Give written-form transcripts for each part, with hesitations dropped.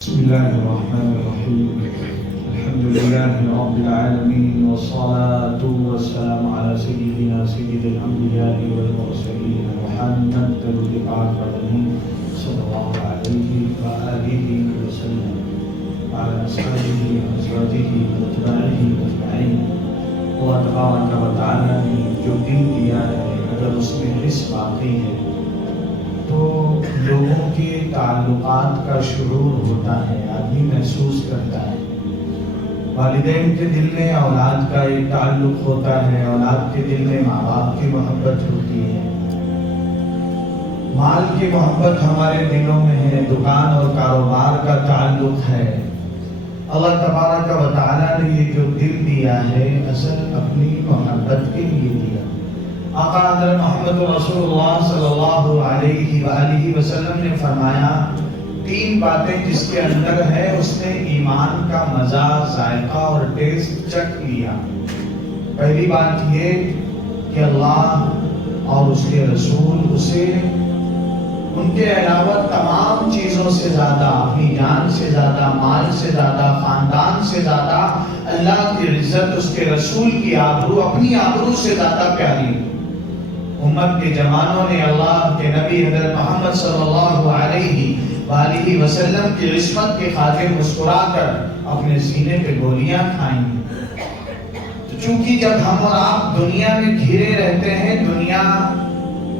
بسم الله الرحمن الرحيم. الحمد لله رب العالمين والصلاة والسلام على سيدنا سيد الأنبياء والمرسلين محمد الرفاع الأمين صلى الله عليه وآله وسلم وعلى أصحابه وأزواجه وأتباعه أجمعين. اللہ تبارک و تعالیٰ نے جو دل دیا ہے اگر اس میں حص باقی ہے تو لوگوں کے تعلقات کا شعور ہوتا ہے، آدمی محسوس کرتا ہے۔ والدین کے دل میں اولاد کا ایک تعلق ہوتا ہے، اولاد کے دل میں ماں باپ کی محبت ہوتی ہے، مال کی محبت ہمارے دلوں میں ہے، دکان اور کاروبار کا تعلق ہے۔ اللہ تبارک و تعالیٰ نے یہ جو دل دیا ہے اصل اپنی محبت کے لیے دیا۔ آقا حضرت محمد رسول اللہ صلی اللہ علیہ وآلہ وسلم نے فرمایا تین باتیں جس کے اندر ہے اس نے ایمان کا مزہ، ذائقہ اور ٹیسٹ چکھ لیا۔ پہلی بات یہ کہ اللہ اور اس کے رسول اسے ان کے علاوہ تمام چیزوں سے زیادہ، اپنی جان سے زیادہ، مال سے زیادہ، خاندان سے زیادہ اللہ کی عزت، اس کے رسول کی آبرو اپنی آبرو سے زیادہ پیاری۔ امت کے جوانوں نے اللہ کے نبی حضرت محمد صلی اللہ علیہ وآلہ وسلم کی عصمت کے خاطر مسکرا کر اپنے سینے پہ گولیاں کھائیں۔ چونکہ جب ہم اور آپ دنیا میں گھرے رہتے ہیں دنیا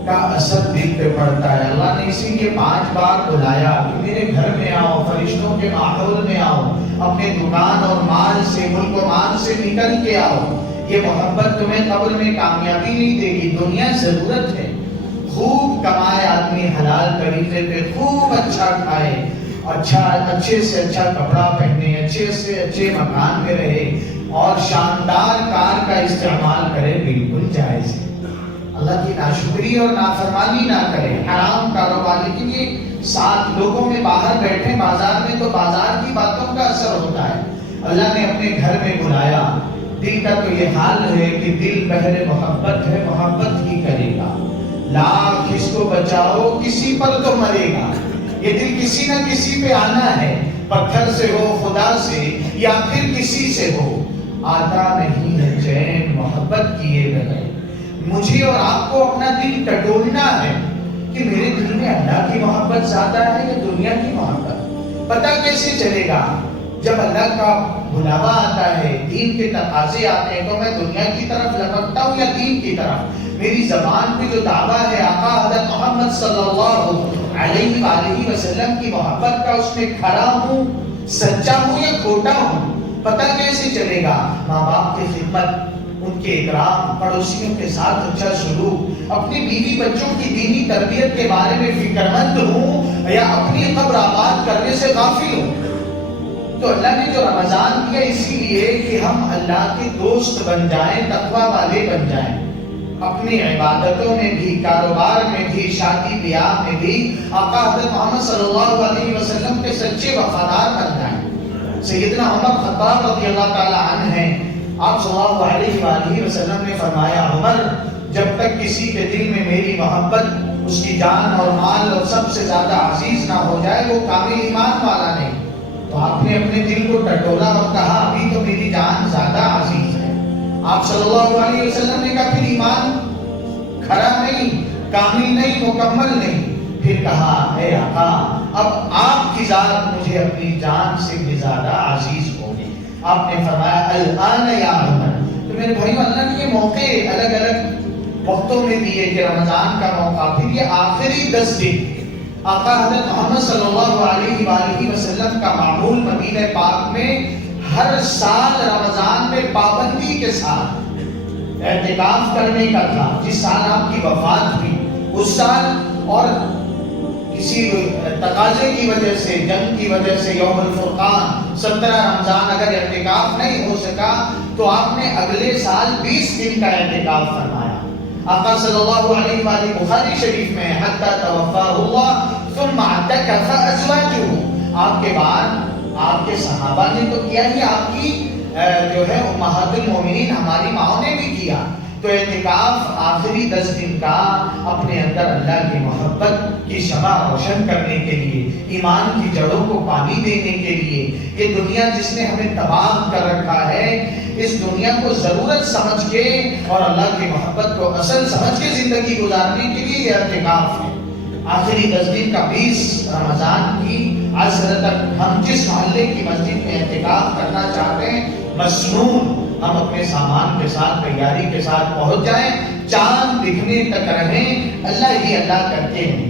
کا اثر دل پہ پڑتا ہے۔ اللہ نے اسی لیے 5 بار بلایا کہ میرے گھر میں آؤ، فرشتوں کے ماحول میں آؤ، اپنے دکان اور مال سے، ملک و مال سے نکل کے آؤ۔ یہ محبت تمہیں قبر میں کامیابی نہیں دے گی، دنیا ضرورت ہے۔ خوب کمائے آدمی حلال طریقے پہ، خوب اچھا کھائے، اچھے سے اچھا کپڑا پہنے، اچھے سے اچھے مکان میں رہے اور شاندار کار کا استعمال کرے، بالکل جائز ہے۔ اللہ کی ناشکری اور نافرمانی نہ کرے، حرام کاروبار، لیکن یہ 7 لوگوں میں باہر بیٹھے بازار میں تو بازار کی باتوں کا اثر ہوتا ہے۔ اللہ نے اپنے گھر میں بلایا۔ دل کا تو یہ حال ہے کہ دل پہلے محبت ہے، محبت ہی کرے گا۔ لاکھ اس کو بچاؤ، کسی پر تو مرے گا۔ یہ دل کسی نہ کسی پہ آنا ہے، پتھر سے ہو، خدا سے، یا پھر کسی سے ہو۔ آتا نہیں ہے چین محبت کیے بغیر۔ مجھے اور آپ کو اپنا دل ٹٹولنا ہے کہ میرے دل میں اللہ کی محبت زیادہ ہے یا دنیا کی محبت۔ پتہ کیسے چلے گا؟ جب اللہ کا بلاوا آتا ہے، دین کے تقاضے آتے ہیں، تو میں دنیا کی طرف لپکتا ہوں یا دین کی طرف؟ میری زبان پہ جو دعویٰ ہے آقا حضرت محمد صلی اللہ علیہ وآلہ وسلم کی محبت کا، اس میں کھڑا ہوں، سچا ہوں یا کھوٹا ہوں؟ پتہ کیسے چلے گا؟ ماں باپ کی خدمت، ان کے اکرام، پڑوسیوں کے ساتھ اچھا سلوک، اپنی بیوی بچوں کی دینی تربیت کے بارے میں فکر مند ہوں یا اپنی قبر آباد کرنے سے غافل ہوں۔ تو اللہ نے جو رمضان دیا اسی لیے کہ ہم اللہ کے دوست بن جائیں، تقوی والے بن جائیں، اپنی عبادتوں میں بھی، کاروبار میں بھی، شادی بیاہ میں بھی آقا حضرت محمد صلی اللہ علیہ وسلم کے سچے وفادار بن جائیں۔ سیدنا عمر خطاب رضی اللہ تعالی عنہ ہیں، آپ صلی اللہ علیہ وآلہ وسلم نے فرمایا عمر جب تک کسی کے دل میں میری محبت، اس کی جان اور مال اور سب سے زیادہ عزیز نہ ہو جائے وہ کامل ایمان والا نہیں۔ تو آپ نے اپنے دل کو ٹٹولا اور کہا ابھی تو میری جان زیادہ عزیز ہے۔ آپ صلی اللہ علیہ وسلم نے کہا پھر ایمان کھڑا نہیں، کامل نہیں، مکمل نہیں۔ پھر کہا اے آقا اب آپ کی ذات مجھے اپنی جان سے بھی زیادہ عزیز ہوگی۔ آپ نے فرمایا الآن یا عمر۔ تو میرے بھائیو اللہ نے یہ موقع الگ الگ وقتوں میں دیے کہ رمضان کا موقع، پھر یہ آخری 10 دن آقا حضرت محمد صلی اللہ علیہ وآلہ وسلم کا معمول مدینہ پاک میں ہر سال رمضان میں پابندی کے ساتھ اعتکاف کرنے کا تھا۔ جس سال آپ کی وفات ہوئی اس سال، اور کسی تقاضے کی وجہ سے، جنگ کی وجہ سے یوم الفرقان 17 رمضان اگر اعتکاف نہیں ہو سکا تو آپ نے اگلے سال 20 دن کا اعتکاف فرمایا۔ آقا صلی اللہ علیہ وآلہ بخاری شریف میں حتی توفاہ اللہ ثم اعتکف ازواجہ، آپ کے بعد آپ کے صحابہ نے تو کیا ہی، آپ کی جو ہے امہات المومنین ہماری ماں نے بھی کیا، تو اعتکاف آخری 10 دن کا اپنے اندر اللہ کی محبت کی شمع روشن کرنے کے لیے، ایمان کی جڑوں کو پانی دینے کے لیے، یہ دنیا جس نے ہمیں تباہ کر رکھا ہے، اس دنیا کو ضرورت سمجھ کے اور اللہ کی محبت کو اصل سمجھ کے زندگی گزارنے کے لیے یہ اعتکاف ہے۔ آخری 10 دن کا 20 رمضان کی عصر تک ہم جس محلے کی مسجد میں اعتکاف کرنا چاہتے ہیں، مسنون ہم اپنے سامان کے ساتھ تیاری کے ساتھ پہنچ جائیں، چاند دکھنے تک رہیں، اللہ ہی اللہ کرتے ہیں۔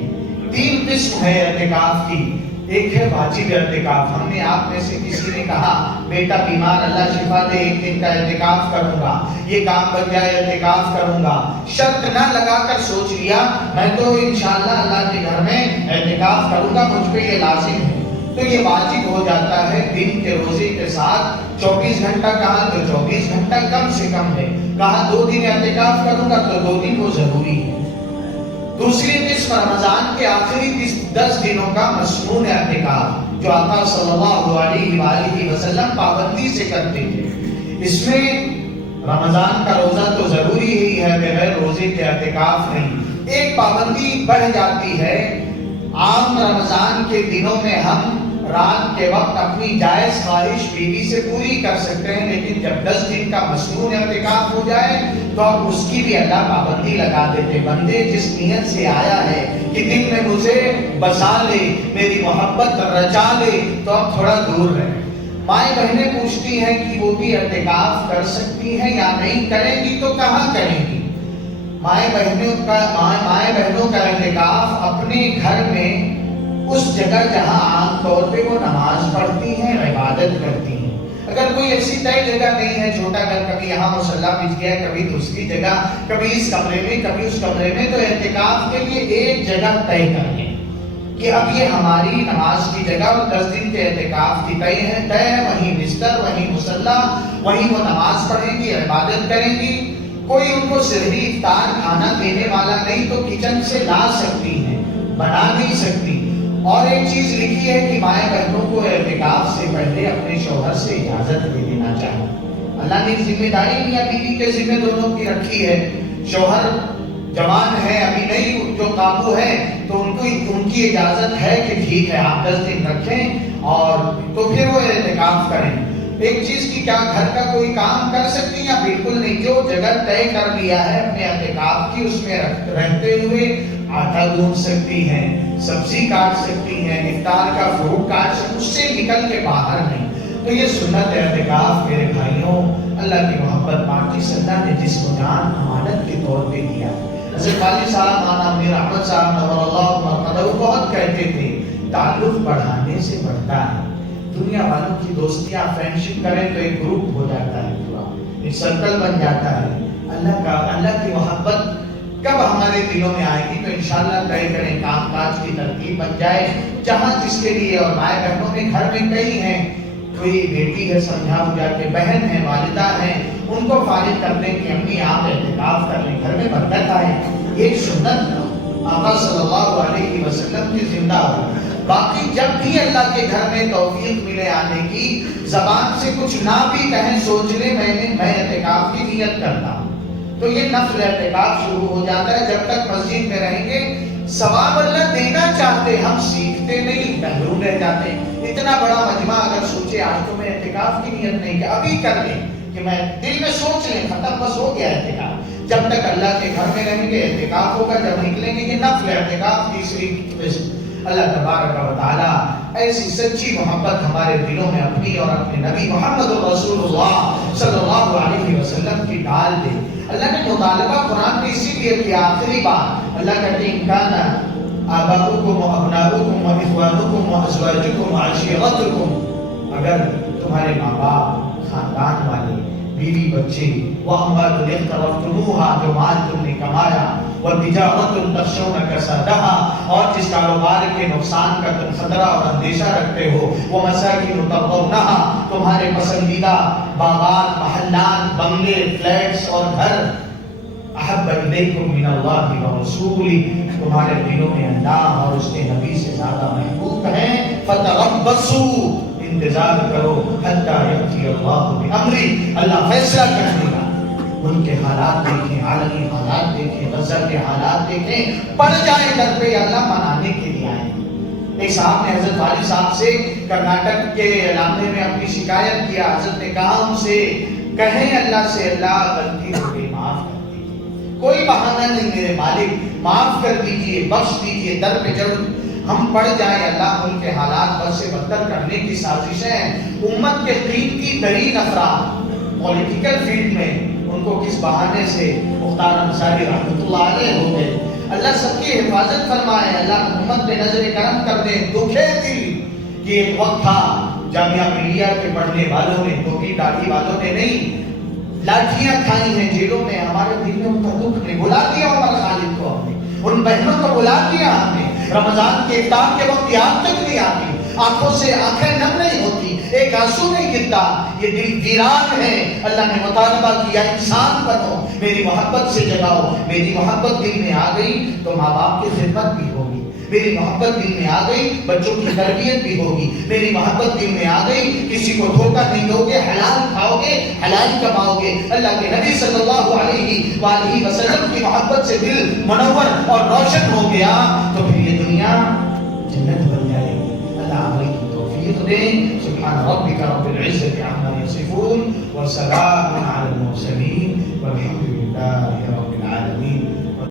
3 قسم ہے اعتکاف کی۔ ایک ہے واجب اعتکاف، ہم نے آپ میں سے کسی نے کہا بیٹا بیمار اللہ شفا دے، 1 دن کا اعتکاف کروں گا، یہ کام بن جائے اعتکاف کروں گا، شرط نہ لگا کر سوچ لیا میں تو انشاءاللہ اللہ کے گھر میں اعتکاف کروں گا، مجھ پہ یہ لازم ہے، تو یہ واجب ہو جاتا ہے دن کے روزے کے ساتھ۔ 24 گھنٹہ کہا تو 24 گھنٹہ کم سے کم ہے، کہا 2 دن اعتکاف کروں گا تو 2 دن وہ ضروری ہے۔ دوسری قسم رمضان کے آخری 10 دنوں کا مسنون اعتکاف، جو آقا صلی اللہ علیہ وآلہ وسلم پابندی سے کرتے تھے۔ اس میں رمضان کا روزہ تو ضروری ہی ہے، بغیر روزے کے اعتکاف نہیں۔ ایک پابندی بڑھ جاتی ہے، عام رمضان کے دنوں میں ہم رات کے وقت اپنی جائز خواہش بیوی سے پوری کر سکتے ہیں، لیکن جب 10 دن کا مسنون اعتکاف ہو جائے تو اب اس کی بھی اللہ پابندی لگا دیتے۔ بندے جس نیت سے آیا ہے کہ دن میں مجھے بسا لے، میری محبت رچا لے، تو اب تھوڑا دور رہے۔ مائیں بہنیں پوچھتی ہیں کہ وہ بھی اعتکاف کر سکتی ہیں یا نہیں، کریں گی تو کہاں کریں گی؟ مائیں بہنوں کا اعتکاف اپنے گھر میں اس جگہ جہاں عام طور پہ وہ نماز پڑھتی ہیں، عبادت کرتی ہیں۔ اگر کوئی ایسی طے جگہ نہیں ہے، چھوٹا گھر، کبھی یہاں مصلی بچ گیا، کبھی دوسری جگہ، کبھی اس کمرے میں، کبھی اس کمرے میں، تو اعتکاف کے لیے ایک جگہ طے کر لیں کہ اب یہ ہماری نماز کی جگہ اور 10 دن کے اعتکاف کی طے ہے، وہیں بستر، وہیں مصلی، وہیں وہ نماز پڑھیں گی، عبادت کریں گی۔ کوئی ان کو سحری افطار کھانا دینے والا نہیں تو کچن سے لا سکتی ہیں، بنا نہیں سکتی۔ اور ایک چیز لکھی ہے کہ مائیں بہنوں کو اعتکاف سے پہلے اپنے شوہر سے اجازت لے لینا چاہیے۔ اللہ نے ذمہ داری میاں بیوی کے ذمہ دونوں کی رکھی ہے۔ شوہر جوان ہے، ابھی نہیں جو قابو ہے، تو ان کی اجازت ہے کہ ٹھیک ہے آپ 10 دن رکھیں اور تو پھر وہ اعتکاف کریں۔ ایک چیز کی کیا گھر کا کوئی کام کر سکتی یا بالکل نہیں؟ جو جگہ طے کر لیا ہے اپنے اعتکاف کی، اس میں رہتے ہوئے آٹا گوندھ سکتی ہیں، سبزی کاٹ سکتی ہیں، افطار کا فروٹ کاٹ سکتی ہیں، اس سے نکل کے باہر نہیں۔ تو یہ سنت اعتکاف میرے بھائیوں، اللہ کی محبت پاک کی اللہ نے جس کو جان امانت کے طور پہ دیا۔ حضرت والی صاحب مولانا امیر احمد صاحب نور اللہ مرقدہ بہت کہتے تھے تعلق بڑھانے سے بڑھتا ہے۔ دنیا والوں کی دوستیاں فرینڈشپ کریں تو ایک گروپ ہو جاتا ہے، پورا ایک سرکل بن جاتا ہے۔ اللہ کی محبت کب ہمارے دلوں میں آئے گی تو انشاءاللہ طے کریں، کام کاج کی ترتیب بن جائے جہاں جس کے لیے۔ اور مائیں بہنوں میں گھر میں کئی ہیں، کوئی بیٹی ہے سمجھا بجھا کے، بہن ہے، والدہ ہیں، ان کو فارغ کر دیں کہ امی آپ اعتکاف کر لیں، گھر میں برکت آئے۔ ایک سنت آقا صلی اللہ علیہ وسلم کی زندہ ہو۔ باقی جب بھی اللہ کے گھر میں توفیق ملے آنے کی، زبان سے کچھ نہ بھی کہیں، سوچ لیں میں اعتکاف کی نیت کرتا ہوں، تو یہ نفل اعتکاف شروع ہو جاتا ہے۔ جب تک مسجد میں رہیں گے ثواب اللہ دینا چاہتے، ہم سیکھتے نہیں، محروم رہ جاتے۔ اتنا بڑا مجمع اگر سوچے آج تو میں اعتکاف کی نیت نہیں کہ ابھی کر لیں، کہ میں دل میں سوچ لیں، ختم، بس ہو گیا اعتکاف۔ جب تک اللہ کے گھر میں رہیں گے اعتکاف ہوگا، جب نکلیں گے یہ نفل اعتکاف تیسری قسم۔ اللہ تبارک و تعالی ایسی سچی محبت ہمارے دلوں میں اپنی اور اپنے نبی محمد رسول اللہ صلی اللہ علیہ وسلم کی ڈال دے۔ اللہ نے مطالبہ قرآن میں اسی لیے کیا، آخری بات اللہ کہتے ہیں کانا آباؤکم و ابناؤکم و اخوانکم و ازواجکم و عشیرتکم، اگر تمہارے ماں باپ، خاندان والے، بیوی بچے، وَأَمْوَالٌ اقْتَرَفْتُمُوهَا، جو مال تم نے کمایا، وَتِجَارَةٌ تَخْشَوْنَ كَسَادَهَا، اور جس کاروبار کے نقصان کا تم خطرہ اور اندیشہ رکھتے ہو، وَمَسَاكِنُ تَرْضَوْنَهَا، تمہارے پسندیدہ باغات، محلات، بنگلے، فلیٹس اور گھر، أَحَبَّ إِلَيْكُم مِّنَ اللَّهِ وَرَسُولِهِ، تمہارے دلوں میں اللہ اور اس کے نبی سے زیادہ محبوب ہیں، فَتَرَبَّصُوا، انتظار کرو، حتی یأتی اللہ بِأمری، اللہ فیصلہ کر دے گا۔ ان کے حالات دیکھیں، عالمی حالات دیکھیں، غزہ کے حالات دیکھیں، پڑ جائیں در پہ اللہ منانے کے لیے آئیں۔ ایک صاحب نے حضرت والی صاحب سے کرناٹک کے علاقے میں اپنی شکایت کیا، حضرت نے کہا ان سے کہیں اللہ سے اللہ غلطی ہو گئی معاف کر دیجیے، کوئی بہانہ نہیں میرے مالک، معاف کر دیجیے، بخش دیجیے، در پہ جب ہم پڑ جائیں اللہ ان کے حالات بد سے بدتر کرنے کی سازشیں، امت کے قیمتی ترین افراد پولیٹیکل فیلڈ میں ان کو کس بہانے سے مختار انصاری رحمۃ اللہ علیہ ہو گئے۔ اللہ سب کی حفاظت فرمائے، اللہ امت پہ نظر کرم کر دے۔ دکھے دل کہ ایک وقت تھا جامعہ ملیہ کے پڑھنے والوں نے، ٹوپی داڑھی والوں نے نہیں، لاٹھیاں کھائی ہیں جیلوں میں، ہمارے دل میں ان کا دکھ نہیں، بلا دیا عمر خالد کو ہم نے، ان بہنوں کو بلا دیا ہم نے، رمضان کے افطار کے وقت یاد تک نہیں آتی، آنکھوں سے آنکھیں نم نہیں ہوتی، ایک آنسو نہیں گرتا، یہ دل ویران ہے۔ اللہ نے مطالبہ کیا انسان بنو، میری محبت سے جگاؤ، میری محبت دل میں آ گئی تو ماں باپ کی خدمت بھی ہوگی، میری محبت دل میں آ گئی بچوں کی تربیت بھی ہوگی، میری محبت دل میں آ گئی کسی کو دھوکہ نہیں دو گے، حلال کھاؤ گے، حلال کماؤ گے۔ اللہ کے نبی صلی اللہ علیہ وآلہ وسلم کی محبت سے دل منور اور روشن ہو گیا تو پھر یہ دنیا جنت بن جائے گی۔ اللہ عمل کی توفیق دے۔ سبحان ربک رب العزة عما یصفون وسلام علی المرسلین والحمد للہ